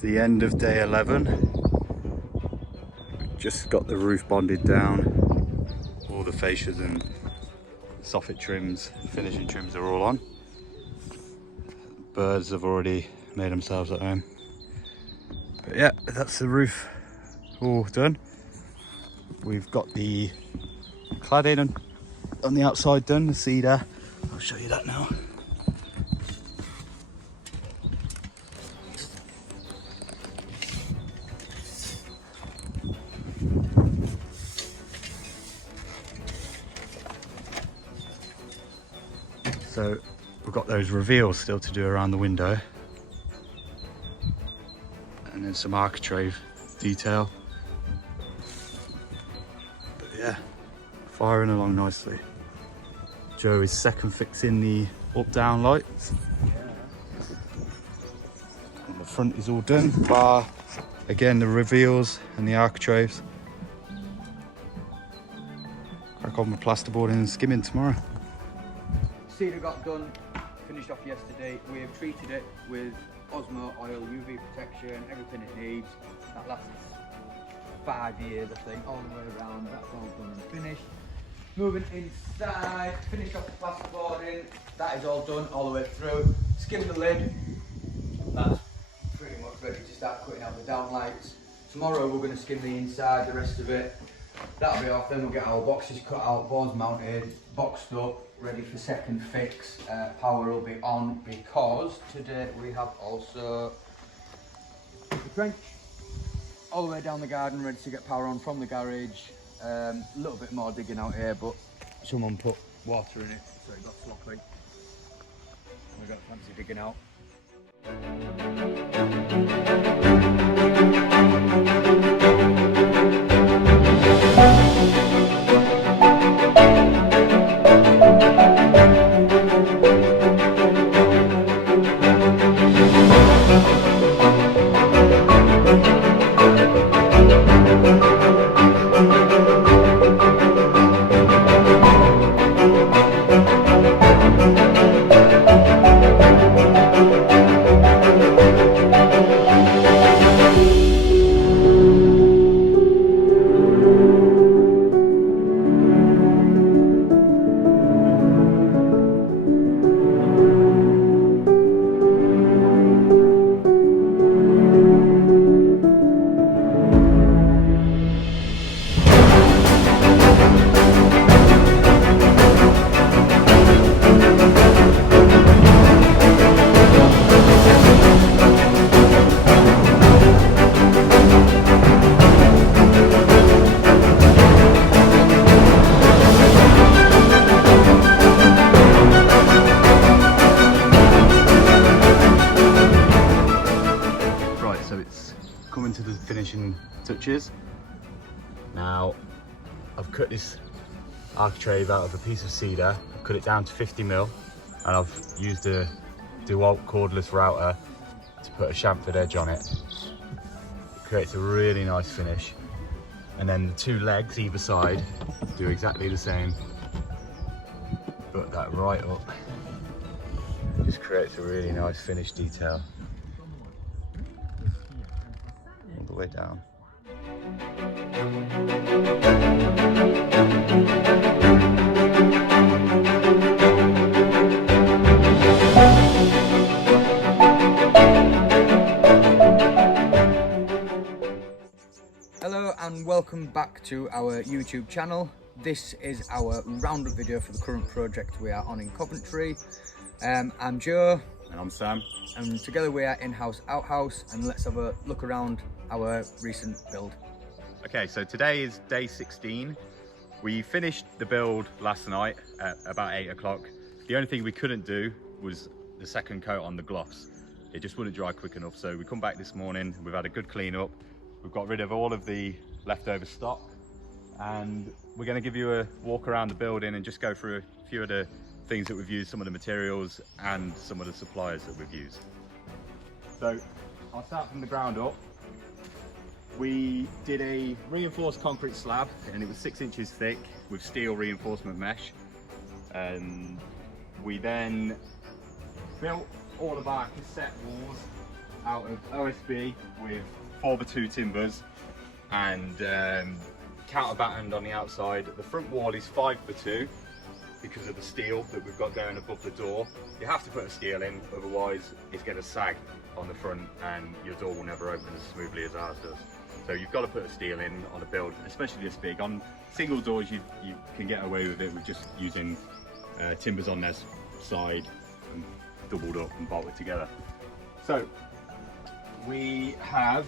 It's the end of day 11. Just got the roof bonded down. All the fascias and soffit trims, finishing trims are all on. Birds have already made themselves at home. But yeah, that's the roof all done. We've got the cladding on the outside done, the cedar. I'll show you that now. So we've got those reveals still to do around the window. And then some architrave detail. But yeah, firing along nicely. Joe is second fixing the up-down lights. And the front is all done, bar, again, the reveals and the architraves. Crack on with plasterboarding and skimming tomorrow. Cedar got done, finished off yesterday. We have treated it with Osmo oil, UV protection, everything it needs. That lasts 5 years, I think, all the way around. That's all done and finished. Moving inside, finished off the plasterboarding. That is all done all the way through. Skimmed the lid. That's pretty much ready to start cutting out the downlights. Tomorrow we're going to skim the inside, the rest of it. That'll be off, then we'll get our boxes cut out, boards mounted, boxed up, ready for second fix. Power will be on because today we have also the trench all the way down the garden, ready to get power on from the garage. A little bit more digging out here, but someone put water in it, so it got sloppy. We got fancy digging out. Coming to the finishing touches. Now, I've cut this architrave out of a piece of cedar. I've cut it down to 50mm, and I've used a DeWalt cordless router to put a chamfered edge on it. It creates a really nice finish. And then the two legs either side do exactly the same. Put that right up. It just creates a really nice finish detail. All the way down. Hello and welcome back to our YouTube channel. This is our roundup video for the current project we are on in Coventry. I'm Joe. And I'm Sam. And together we are Inhouse Outhouse, and let's have a look around our recent build. Okay, so today is day 16. We finished the build last night at about 8 o'clock. The only thing we couldn't do was the second coat on the gloss. It just wouldn't dry quick enough. So we come back this morning, we've had a good clean up. We've got rid of all of the leftover stock, and we're going to give you a walk around the building and just go through a few of the things that we've used, some of the materials and some of the suppliers that we've used. So I'll start from the ground up. We did a reinforced concrete slab, and it was 6 inches thick with steel reinforcement mesh. And we then built all of our cassette walls out of OSB with 4x2 timbers and counterbattened on the outside. The front wall is 5x2 because of the steel that we've got going above the door. You have to put a steel in, otherwise it's going to sag on the front and your door will never open as smoothly as ours does. So you've got to put a steel in on a build, especially this big. On single doors you can get away with it with just using timbers on their side and doubled up and bolted together. So we have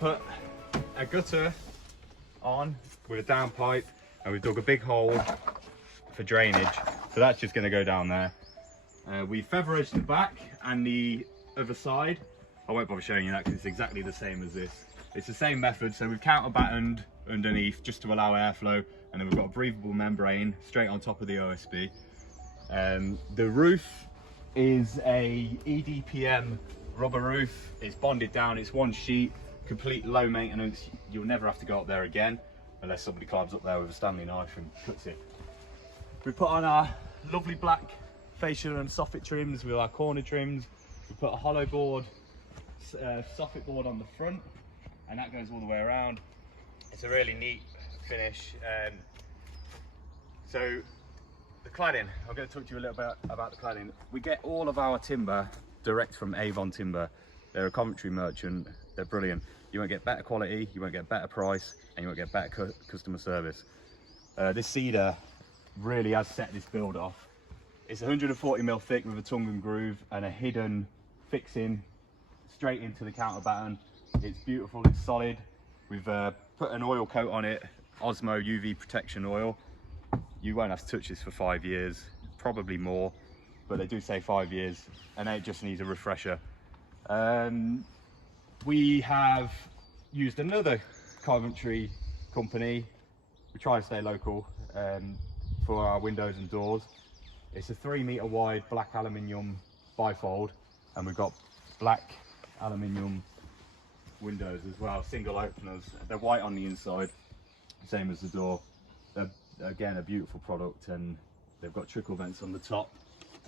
put a gutter on with a downpipe and we've dug a big hole for drainage, so that's just going to go down there. We feather edged the back and the other side. I won't bother showing you that because it's exactly the same as this. It's the same method, so we've counterbattened underneath just to allow airflow, and then we've got a breathable membrane straight on top of the OSB. The roof is a EDPM rubber roof. It's bonded down, it's one sheet, complete low maintenance. You'll never have to go up there again unless somebody climbs up there with a Stanley knife and cuts it. We put on our lovely black fascia and soffit trims with our corner trims. We put a hollow board soffit board on the front, and that goes all the way around. It's a really neat finish. So the cladding, I'm going to talk to you a little bit about the cladding. We get all of our timber direct from Avon Timber. They're a Coventry merchant. They're brilliant. You won't get better quality, you won't get better price, and you won't get better customer service. This cedar really has set this build off. It's 140mm thick with a tongue and groove and a hidden fixing straight into the counterbatten. It's beautiful, it's solid. We've put an oil coat on it, Osmo UV protection oil. You won't have to touch this for 5 years, probably more, but they do say 5 years, and it just needs a refresher. We have used another Coventry company. We try to stay local for our windows and doors. It's a 3-meter wide black aluminium bifold, and we've got black aluminium windows as well, single openers. They're white on the inside, same as the door. They're again a beautiful product, and they've got trickle vents on the top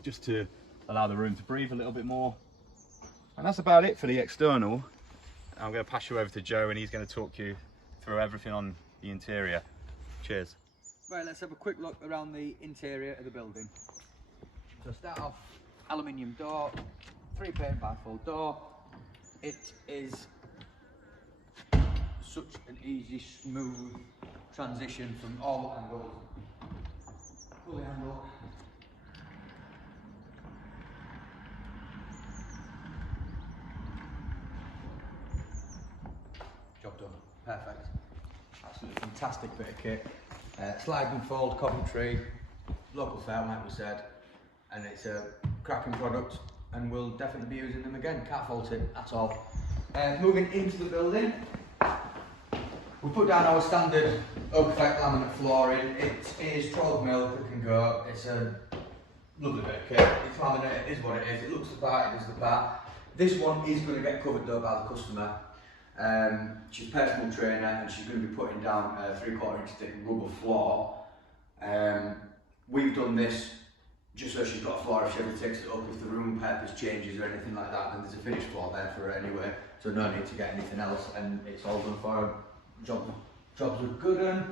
just to allow the room to breathe a little bit more. And that's about it for the external. I'm going to pass you over to Joe, and he's going to talk you through everything on the interior. Cheers. Right, let's have a quick look around the interior of the building. So start off, aluminium door, 3-pane bifold door. It is such an easy, smooth transition from all angles. Pull the handle. Job done. Perfect. Absolutely fantastic bit of kit. Slide and fold Coventry, local firm like we said, and it's a cracking product, and we'll definitely be using them again. Can't fault it at all. Moving into the building, we put down our standard oak effect laminate flooring. It is 12mm, quick and go. It's a lovely bit of kit. It's laminate, it is what it is. It looks the part, it does the part. This one is going to get covered though by the customer. She's a personal trainer, and she's going to be putting down a 3/4 inch thick rubber floor. We've done this just so she's got a floor if she ever takes it up. If the room purpose changes or anything like that, then there's a finished floor there for her anyway, so no need to get anything else, and it's all done for her. Jobs are good.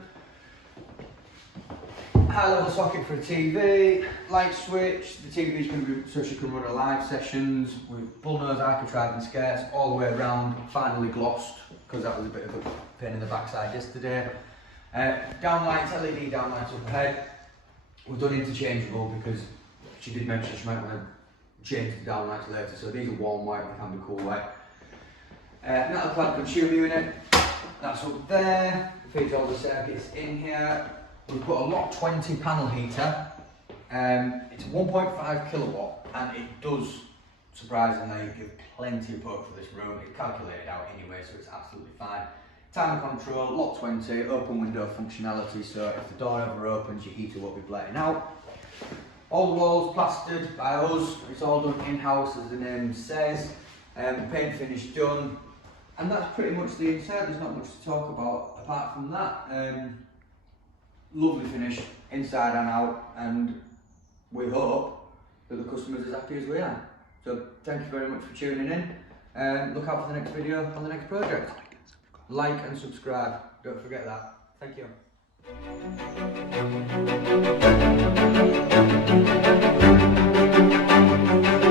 High level socket for a TV, light switch. The TV is going to be so she can run her live sessions with bullnose, architrave and skirts all the way around, finally glossed, because that was a bit of a pain in the backside yesterday. Downlights, LED downlights overhead. We've done interchangeable because she did mention she might want to change the downlights later, so these are warm white, they can be cool white. Metal clad consumer unit, that's up there. Feeds all the circuits in here. We've put a lot 20 panel heater. It's 1.5 kilowatt, and it does surprisingly give plenty of poke for this room. It's calculated out anyway, so it's absolutely fine. Timer control, lot 20, open window functionality, so if the door ever opens, your heater won't be blaring out. All the walls plastered by us. It's all done in-house, as the name says. Paint finish done, and that's pretty much the inside. There's not much to talk about apart from that. Lovely finish inside and out, and we hope that the customer's as happy as we are. So thank you very much for tuning in. Look out for the next video on the next project. Like and subscribe, don't forget that. Thank you.